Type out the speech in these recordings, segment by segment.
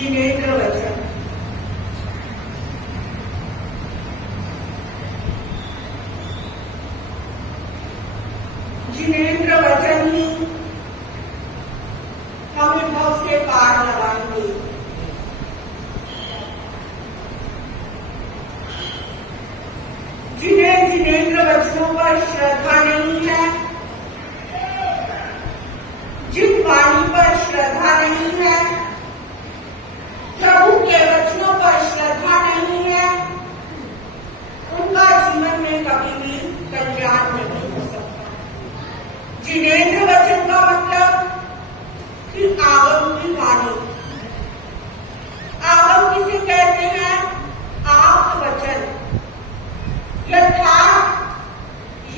जिनेंद्र वचन। जिनेंद्र वचन ही हमें भव से पार लगाएंगे। जिन्हें जिनेंद्र वचनों पर श्रद्धा नहीं है, जिन वाणी पर श्रद्धा नहीं है, प्रभु के वचनों पर श्रद्धा नहीं है, उनका जीवन में कभी भी कल्याण नहीं हो सकता। जिनेंद्र वचन का मतलब कि आगम की वाणी। आगम किसे कहते हैं? आप्त वचन, यथार्थ,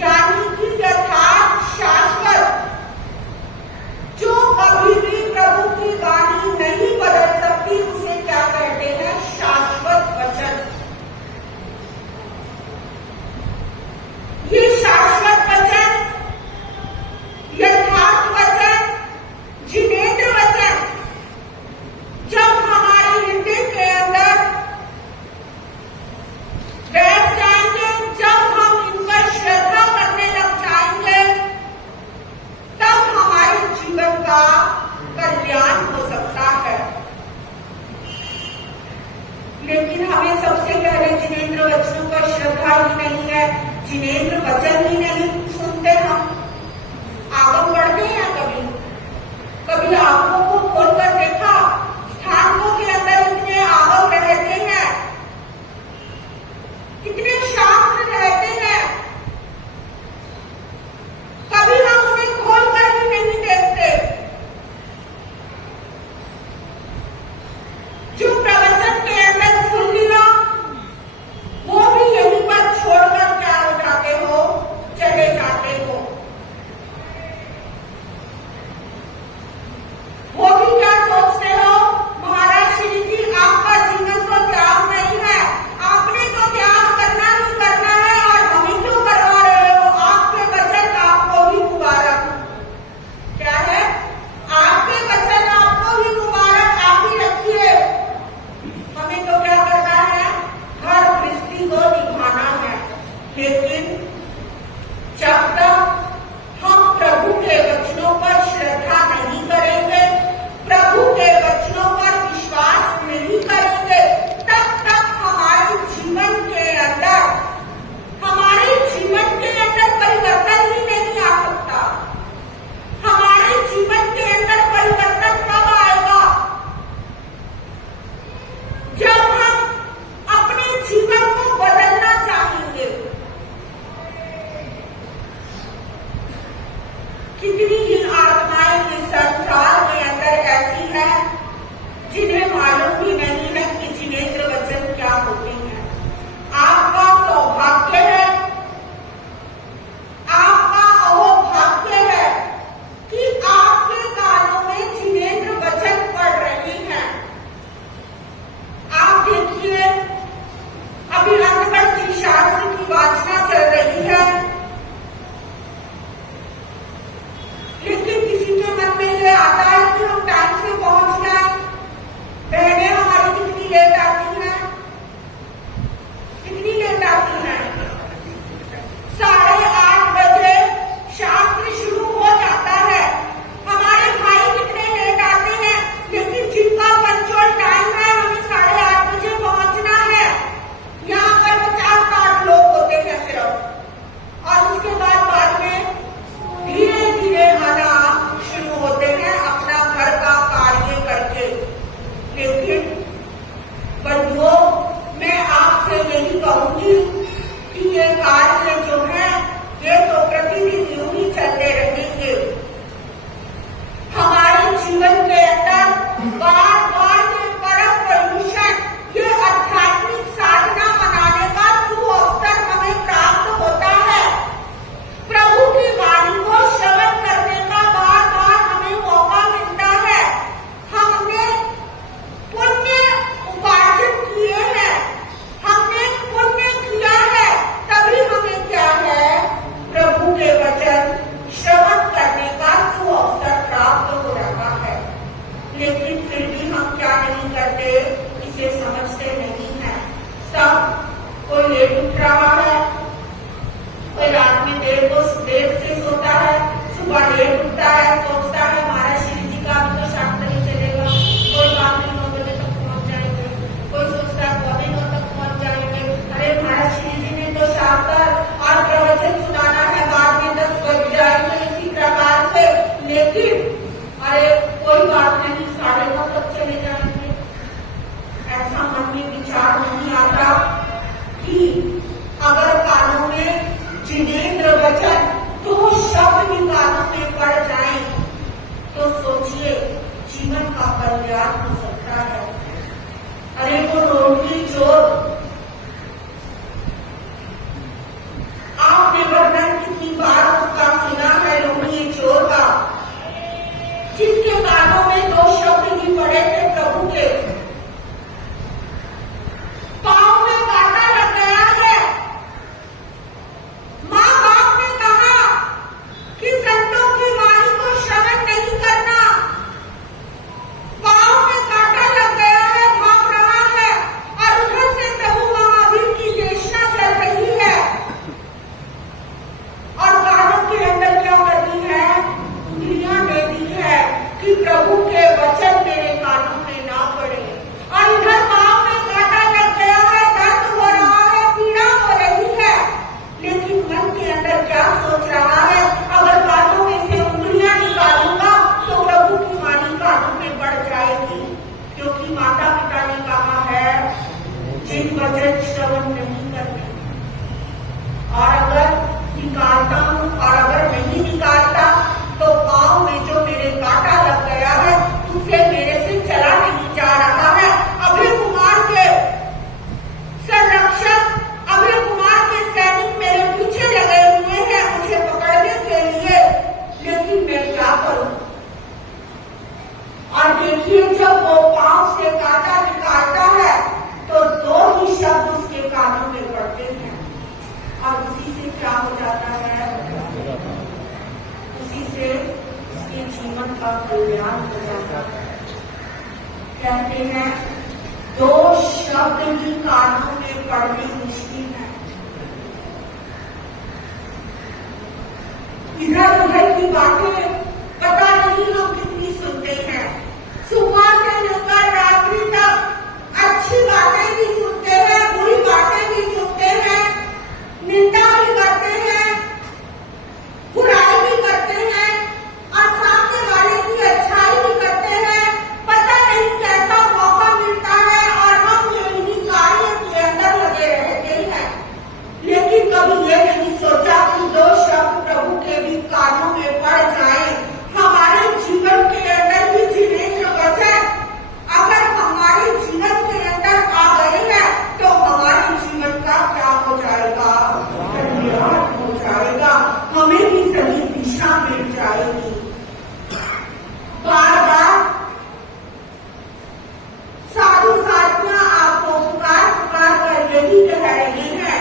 यानी कि यथार्थ, शाश्वत, जो कभी भी प्रभु की वाणी नहीं बदल सकती, उसे क्या कहते हैं? शाश्वत वचन। ये शाश्वत वचन, यथार्थ वचन, जिनेंद्र वचन जब हमारे हृदय के अंदर बैठ जाएंगे, जब हम इन पर श्रद्धा करने लग जाएंगे, तब हमारे जीवन का कल्याण हो सकता है। लेकिन हमें सबसे पहले जिनेंद्र वचनों पर श्रद्धा ही नहीं है, जिनेंद्र वचन ही नहीं सुनते। हम आगम पढ़ते हैं, कभी आंखों को खोलकर देखा, स्थानों के अंदर इतने आगम रहते हैं, इतने शास्त्र रहते हैं, कभी हम उन्हें खोलकर भी नहीं देखते। जो प्रवचन के अंदर सुन लिया, वो भी यहीं पर छोड़कर क्या हो जाते हो? चले जाते हो। वो ऐसा मन में विचार नहीं आता कि अगर कानों में जिनेंद्र वचन दो शब्द भी कानों में पड़ जाए तो सोचिए जीवन का कल्याण हो सकता है। अरे वो रोगी चोर, आपने वर्णन कितनी बार उसका सुना है, रोगी चोर का, जिसके कानों में दो शब्द भी पड़े थे प्रभु के। पांव में कांटा लग गया है। माँ बाप ने कहा कि संतों की वाणी को श्रवण नहीं करना। पांव में कांटा लग गया है, भाग रहा है, और उधर से प्रभु महावीर की देशना चल रही है, और कानों के अंदर क्या करती है, उंगलियां दे दी है कि प्रभु के वचन मेरे कानों में ना पड़े। और इधर पांव में कांटा लग गया है, दर्द हो रहा है, पीड़ा हो रही है, लेकिन मन के अंदर क्या सोच रहा है, अगर कानों में से उंगलियां निकालूंगा तो प्रभु की वाणी कानों में बढ़ जाएगी, क्योंकि माता पिता ने कहा है जिन वचन श्रवण नहीं करते। और अगर निकालता हूं और अगर नहीं निकालता तो पांव में जो मेरे कांटा लग गया है उससे मेरे से चला नहीं जा रहा है। अभय कुमार के संरक्षक, अभय कुमार के सैनिक मेरे पीछे लगे हुए हैं मुझे पकड़ने के लिए, लेकिन मैं क्या करूं। और देखिए जब वो पांव से कांटा निकालता है तो दो ही शब्द उसके कानों में पड़ते हैं, और उसी से क्या हो जाता है, उसी से उसके जीवन का कल्याण हो जाता है। कहते हैं दो शब्द भी कानों में पड़ने मुश्किल है। इधर उधर की बातें पता नहीं हम कितनी सुनते हैं, सुबह से लेकर रात्रि तक अच्छी बातें भी सुनते हैं, बुरी बातें भी सुनते हैं, निंदा भी करते हैं, बुराई भी करते हैं, और सामने वाले की अच्छाई भी करते हैं। पता नहीं कैसा मौका मिलता है और हम इन्हीं कार्य के अंदर लगे रहते हैं, लेकिन कभी ये नहीं सोचा कि दो शब्द प्रभु के भी कानों में पड़ जाए। हमारे जीवन के अंदर भी जिनेंद्र वचन अगर हमारे जीवन के अंदर आ गए हैं तो हमारे जीवन का क्या हो जाएगा, कल्याण हो जाएगा, हमें भी सही दिशा मिल जाएगी। बार बार साधु साधियां आपको पुकार पुकार कर यही कह रहे हैं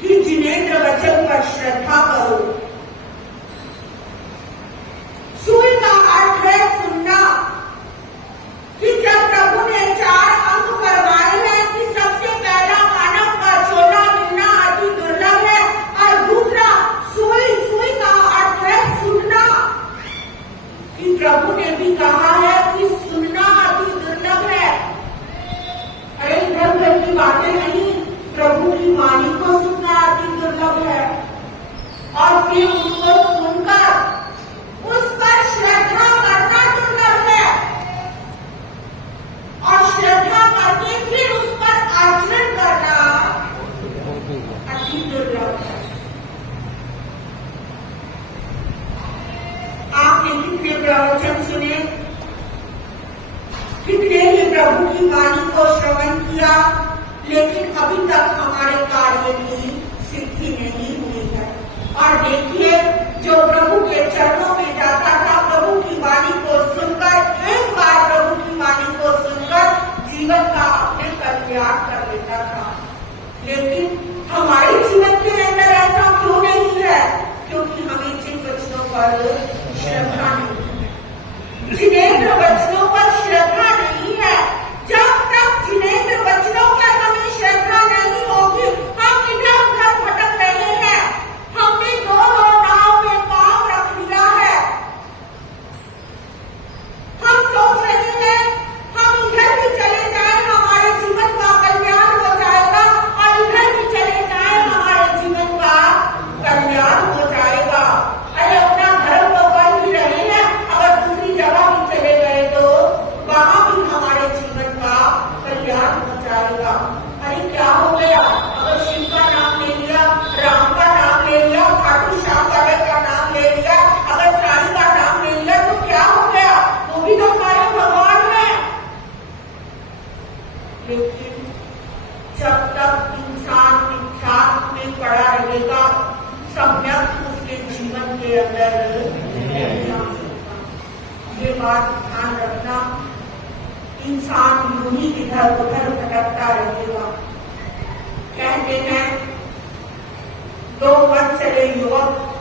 कि जिनेंद्र वचन पर श्रद्धा करो। सुई का अर्थ है सुनना, कि जब प्रभु ने 4 अंक फरमाए हैं कि सबसे पहला मानव का चोला मिलना अति दुर्लभ है, और दूसरा सुई का अर्थ है सुनना, कि प्रभु ने भी कहा है कि सुनना अति दुर्लभ है। अरे इधर उधर की बातें नहीं, प्रभु की वाणी को सुनना अति दुर्लभ है, और फिर उसको सुनकर उस पर श्रद्धा करना दुर्लभ है, और श्रद्धा करके फिर उस पर आचरण करना अति दुर्लभ है। आपने कितने प्रवचन सुने, कितने ही प्रभु की वाणी को श्रवण किया, लेकिन अभी तक हमारे कार्य की सिद्धि नहीं हुई है। और देखिए जो प्रभु के चरणों में जाता था, प्रभु की वाणी को सुनकर, एक बार प्रभु की वाणी को सुनकर जीवन का अपने कल्याण कर लेता था। लेकिन हमारे जीवन के अंदर ऐसा क्यों नहीं है, क्योंकि हमें जिन वचनों पर श्रद्धा नहीं है, जिनेंद्र वचनों पर श्रद्धा नहीं है। जब तक जिनेंद्र वचनों पर हमें श्रद्धा नहीं होगी, हम इधर उधर भटक रहे हैं। हमने दो नाव में पांव रख लिया है। हम सोच रहे हैं हम इधर भी चले जाएं हमारे जीवन का कल्याण हो जाएगा, और इधर भी चले जाएं हमारे जीवन का कल्याण हो जाएगा। अरे अपना धर्म तो कर ही रहे हैं, अगर दूसरी जगह भी चले गए तो जाएगा। अरे क्या हो गया, अगर शिव का नाम ले लिया, राम का नाम ले लिया, खाटू श्याम बाबा का नाम ले लिया, अगर साईं का नाम ले लिया तो क्या हो गया, वो भी तो हमारे भगवान है। लेकिन जब तक इंसान मिथ्यात्व में पड़ा रहेगा, सम्यक उसके जीवन के अंदर नहीं आ सकता। ये बात ध्यान रखना, इंसान यूं ही इधर उधर भटकता रहेगा। कहते हैं 2 वर्ष चले युवक